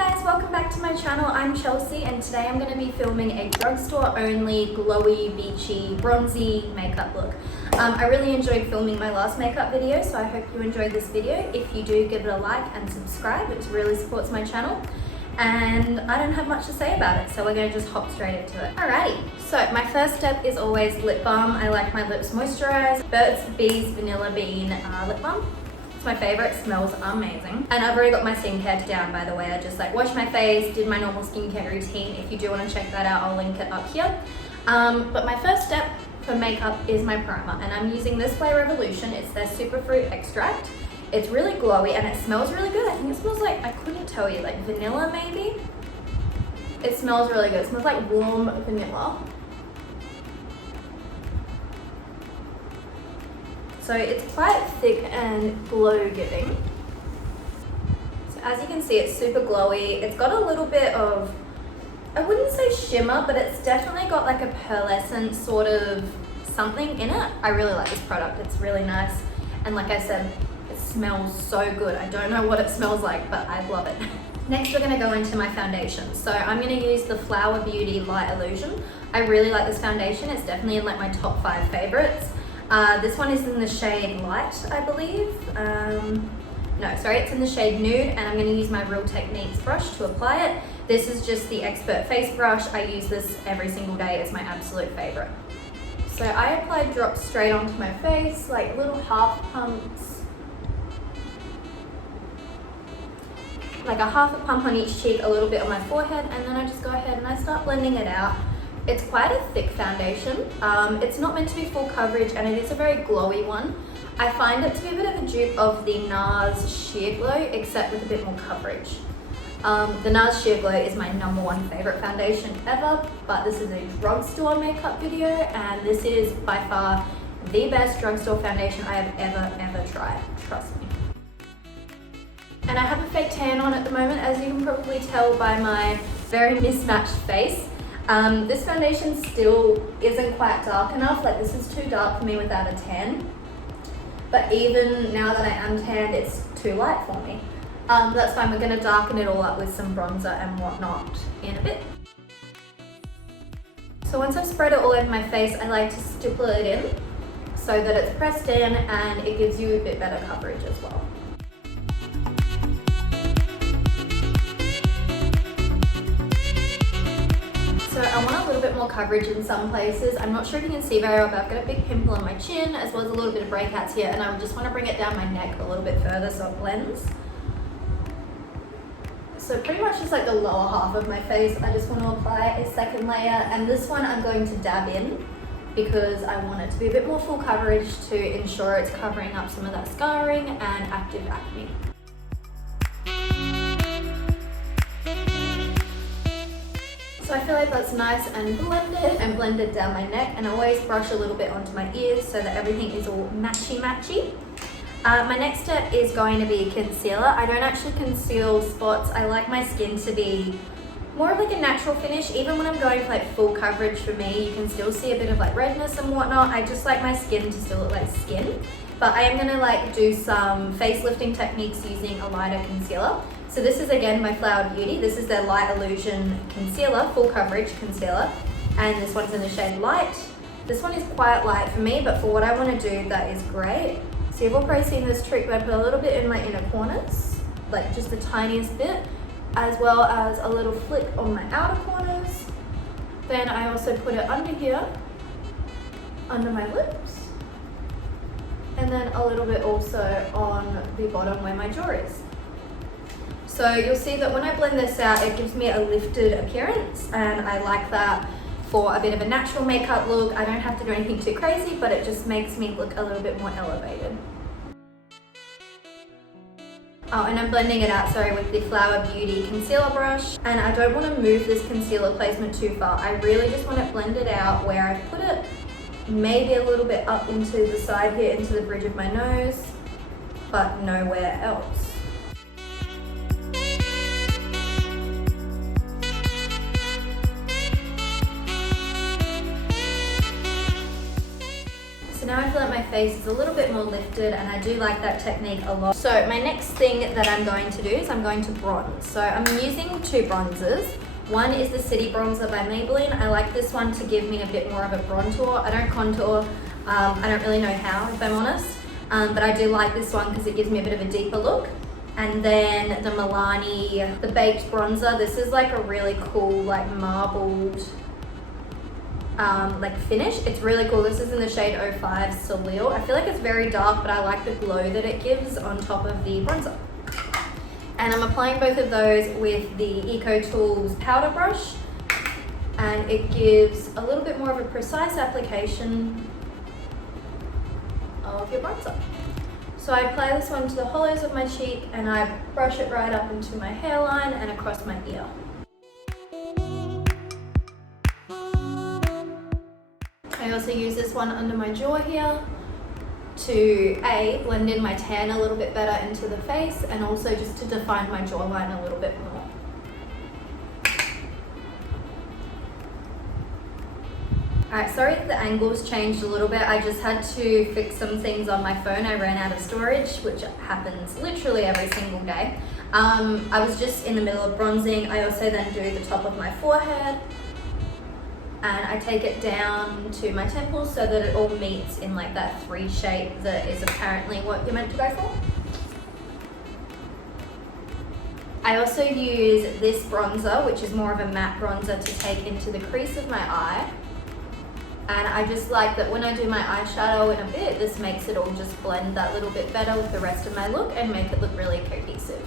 guys, welcome back to my channel. I'm Chelsea and today I'm going to be filming a drugstore only glowy, beachy, bronzy makeup look. I really enjoyed filming my last makeup video, so I hope you enjoyed this video. If you do, give it a like and subscribe, it really supports my channel. And I don't have much to say about it, so we're going to just hop straight into it. Alrighty, so my first step is always lip balm. I like my lips moisturized. Burt's Bees Vanilla Bean lip balm. It's my favorite, smells amazing. And I've already got my skincare down, by the way. I just washed my face, did my normal skincare routine. If you do want to check that out, I'll link it up here. But my first step for makeup is my primer, and I'm using this Way Revolution. It's their superfruit extract. It's really glowy and it smells really good. I think it smells like, I couldn't tell you, like vanilla maybe? It smells really good. It smells like warm vanilla. So it's quite thick and glow giving. So as you can see, it's super glowy. It's got a little bit of, I wouldn't say shimmer, but it's definitely got like a pearlescent sort of something in it. I really like this product. It's really nice. And like I said, it smells so good. I don't know what it smells like, but I love it. Next, we're gonna go into my foundation. So I'm gonna use the Flower Beauty Light Illusion. I really like this foundation. It's definitely in like my top 5 favorites. This one is in the shade Light, I believe. No, sorry, it's in the shade Nude, and I'm going to use my Real Techniques brush to apply it. This is just the Expert Face Brush. I use this every single day. It's my absolute favorite. So I applied drops straight onto my face, like little half pumps. Like a half a pump on each cheek, a little bit on my forehead, and then I just go ahead and I start blending it out. It's quite a thick foundation. It's not meant to be full coverage, and it is a very glowy one. I find it to be a bit of a dupe of the NARS Sheer Glow, except with a bit more coverage. The NARS Sheer Glow is my #1 favorite foundation ever, but this is a drugstore makeup video, and this is by far the best drugstore foundation I have ever tried, trust me. And I have a fake tan on at the moment, as you can probably tell by my very mismatched face. This foundation still isn't quite dark enough. Like, this is too dark for me without a tan. But even now that I am tanned, it's too light for me. That's fine. We're going to darken it all up with some bronzer and whatnot in a bit. So once I've spread it all over my face, I like to stipple it in so that it's pressed in and it gives you a bit better coverage as well. So I want a little bit more coverage in some places. I'm not sure if you can see very well, but I've got a big pimple on my chin as well as a little bit of breakouts here, and I just want to bring it down my neck a little bit further so it blends. So pretty much just like the lower half of my face, I just want to apply a second layer, and this one I'm going to dab in because I want it to be a bit more full coverage to ensure it's covering up some of that scarring and active acne. So I feel like that's nice and blended down my neck, and I always brush a little bit onto my ears so that everything is all matchy-matchy. My next step is going to be concealer. I don't actually conceal spots. I like my skin to be more of like a natural finish. Even when I'm going for like full coverage, for me, you can still see a bit of like redness and whatnot. I just like my skin to still look like skin. But I am gonna like do some face lifting techniques using a lighter concealer. So this is again my Flower Beauty. This is their Light Illusion Concealer, full coverage concealer. And this one's in the shade Light. This one is quite light for me, but for what I want to do, that is great. So you've all probably seen this trick where I put a little bit in my inner corners, like just the tiniest bit, as well as a little flick on my outer corners. Then I also put it under here, under my lips. And then a little bit also on the bottom where my jaw is. So you'll see that when I blend this out, it gives me a lifted appearance, and I like that for a bit of a natural makeup look. I don't have to do anything too crazy, but it just makes me look a little bit more elevated. Oh, and I'm blending it out, sorry, with the Flower Beauty concealer brush. And I don't want to move this concealer placement too far. I really just want it blended out where I've put it, maybe a little bit up into the side here, into the bridge of my nose, but nowhere else. now I feel like my face is a little bit more lifted, and I do like that technique a lot. So my next thing that I'm going to do is I'm going to bronze. So I'm using two bronzers. One is the City Bronzer by Maybelline. I like this one to give me a bit more of a bronzer. I don't contour, I don't really know how, if I'm honest, but I do like this one because it gives me a bit of a deeper look. And then the Milllani, the Baked Bronzer. This is like a really cool, like marbled, like finish. It's really cool. This is in the shade 05 Soleil. I feel like it's very dark, but I like the glow that it gives on top of the bronzer. And I'm applying both of those with the Eco Tools powder brush, and it gives a little bit more of a precise application of your bronzer. So I apply this one to the hollows of my cheek, and I brush it right up into my hairline and across my ear. I also use this one under my jaw here to blend in my tan a little bit better into the face, and also just to define my jawline a little bit more. Alright, sorry if the angles changed a little bit. I just had to fix some things on my phone. I ran out of storage, which happens literally every single day. I was just in the middle of bronzing. I also then do the top of my forehead, and I take it down to my temples so that it all meets in like that 3 shape that is apparently what you're meant to go for. I also use this bronzer, which is more of a matte bronzer, to take into the crease of my eye. And I just like that when I do my eyeshadow in a bit, this makes it all just blend that little bit better with the rest of my look and make it look really cohesive.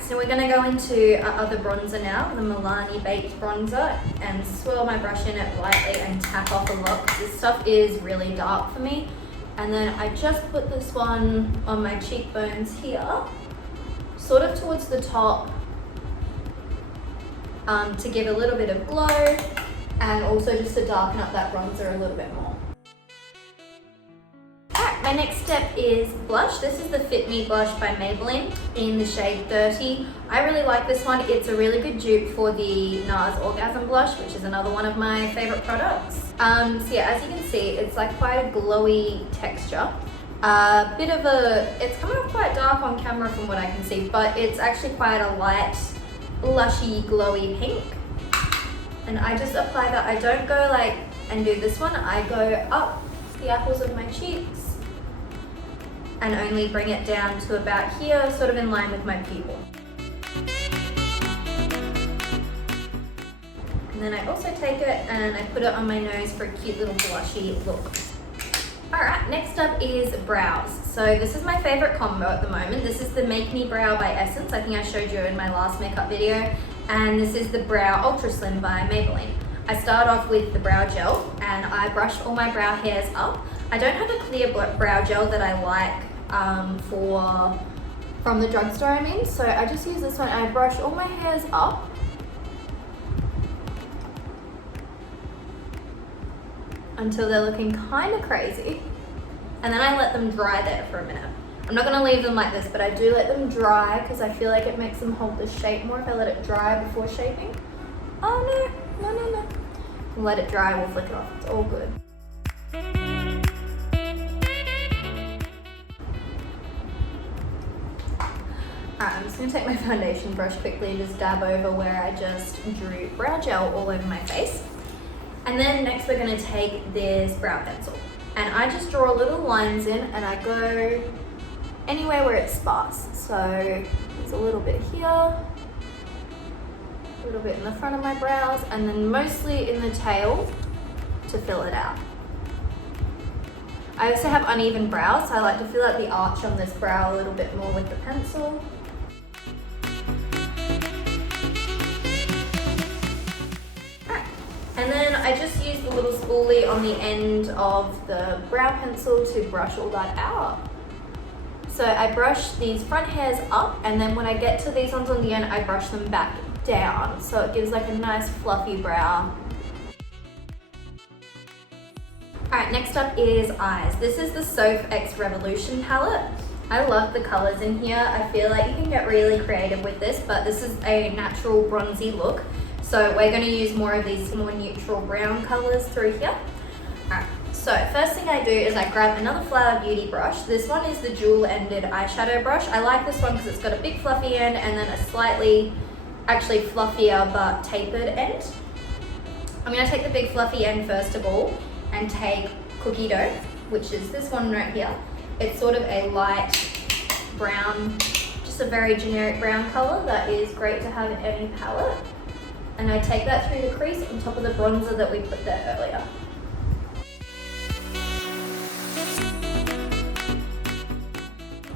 So we're going to go into our other bronzer now, the Milllani Baked Bronzer, and swirl my brush in it lightly and tap off a lot because this stuff is really dark for me. And then I just put this one on my cheekbones here, sort of towards the top, to give a little bit of glow, and also just to darken up that bronzer a little bit more. My next step is blush. This is the Fit Me Blush by Maybelline in the shade 30. I really like this one. It's a really good dupe for the NARS Orgasm Blush, which is another one of my favorite products. So yeah, as you can see, it's like quite a glowy texture. It's coming off quite dark on camera from what I can see, but it's actually quite a light, blushy, glowy pink. And I just apply that. I don't go like and do this one. I go up the apples of my cheeks and only bring it down to about here, sort of in line with my pupil. And then I also take it and I put it on my nose for a cute little blushy look. Alright, next up is brows. So this is my favorite combo at the moment. This is the Make Me Brow by Essence. I think I showed you in my last makeup video. And this is the Brow Ultra Slim by Maybelline. I start off with the brow gel and I brush all my brow hairs up. I don't have a clear brow gel that I like from the drugstore, I mean. So I just use this one and I brush all my hairs up. Until they're looking kind of crazy. And then I let them dry there for a minute. I'm not going to leave them like this, but I do let them dry because I feel like it makes them hold the shape more if I let it dry before shaping. Oh no, no, no, no. Let it dry, we'll flick it off, it's all good. Alright, I'm just going to take my foundation brush quickly and just dab over where I just drew brow gel all over my face. And then next we're going to take this brow pencil. And I just draw little lines in and I go anywhere where it's sparse. So there's a little bit here, a little bit in the front of my brows, and then mostly in the tail to fill it out. I also have uneven brows, so I like to fill out the arch on this brow a little bit more with the pencil. And then I just use the little spoolie on the end of the brow pencil to brush all that out. So I brush these front hairs up, and then when I get to these ones on the end, I brush them back down. So it gives like a nice fluffy brow. Alright, next up is eyes. This is the Soph X Revolution palette. I love the colors in here. I feel like you can get really creative with this, but this is a natural bronzy look. So we're going to use more of these more neutral brown colors through here. Alright, so first thing I do is I grab another Flower Beauty brush. This one is the dual-ended eyeshadow brush. I like this one because it's got a big fluffy end and then a slightly, actually fluffier but tapered end. I'm going to take the big fluffy end first of all and take Cookie Dough, which is this one right here. It's sort of a light brown, just a very generic brown color that is great to have in any palette. And I take that through the crease on top of the bronzer that we put there earlier.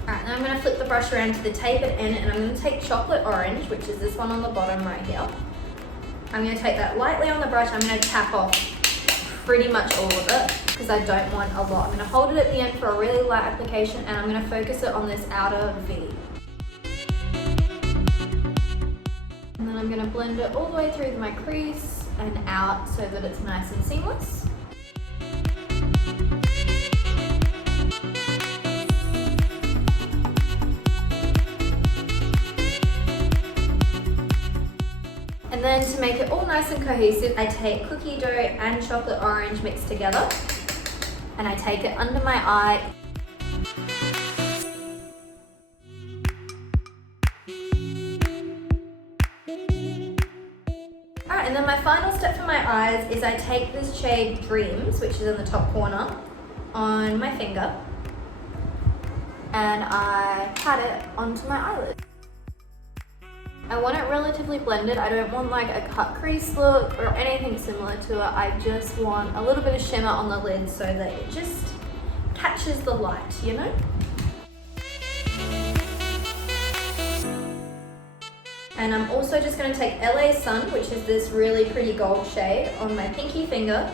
Alright, now I'm going to flip the brush around to the tapered end and I'm going to take Chocolate Orange, which is this one on the bottom right here. I'm going to take that lightly on the brush. I'm going to tap off pretty much all of it because I don't want a lot. I'm going to hold it at the end for a really light application and I'm going to focus it on this outer V. And then I'm going to blend it all the way through my crease and out so that it's nice and seamless. And then to make it all nice and cohesive, I take Cookie Dough and Chocolate Orange mixed together and I take it under my eye. Alright, and then my final step for my eyes is I take this shade Dreams, which is in the top corner, on my finger and I pat it onto my eyelid. I want it relatively blended. I don't want like a cut crease look or anything similar to it. I just want a little bit of shimmer on the lid so that it just catches the light, you know? And I'm also just going to take LA Sun, which is this really pretty gold shade, on my pinky finger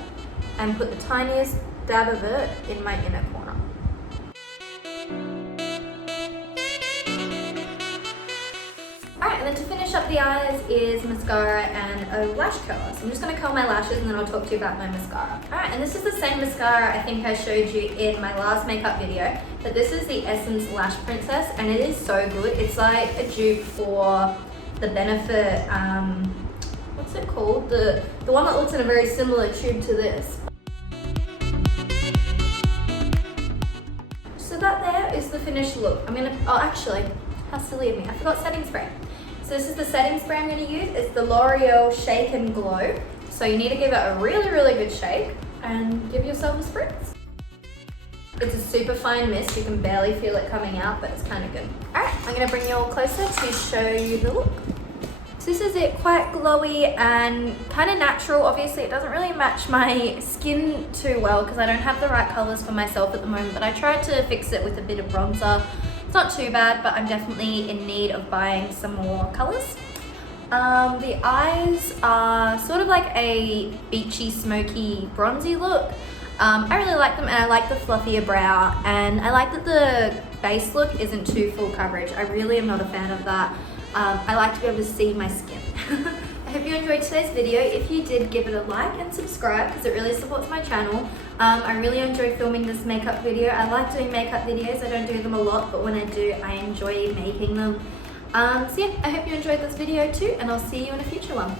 and put the tiniest dab of it in my inner corner. And then to finish up the eyes is mascara and a lash curler. So I'm just going to curl my lashes and then I'll talk to you about my mascara. Alright, and this is the same mascara I think I showed you in my last makeup video. But this is the Essence Lash Princess and it is so good. It's like a dupe for the Benefit, what's it called? The one that looks in a very similar tube to this. So that there is the finished look. I'm going to, oh actually, how silly of me, I forgot setting spray. So this is the setting spray I'm going to use. It's the L'Oreal Shake and Glow. So you need to give it a really, really good shake and give yourself a spritz. It's a super fine mist. You can barely feel it coming out, but it's kind of good. Alright, I'm going to bring you all closer to show you the look. So this is it, quite glowy and kind of natural. Obviously it doesn't really match my skin too well because I don't have the right colours for myself at the moment, but I tried to fix it with a bit of bronzer. Not too bad, but I'm definitely in need of buying some more colors. The eyes are sort of like a beachy, smoky, bronzy look. I really like them and I like the fluffier brow and I like that the base look isn't too full coverage. I really am not a fan of that. I like to be able to see my skin. I hope you enjoyed today's video. If you did, give it a like and subscribe because it really supports my channel. I really enjoyed filming this makeup video. I like doing makeup videos. I don't do them a lot, but when I do, I enjoy making them. So yeah, I hope you enjoyed this video too, and I'll see you in a future one.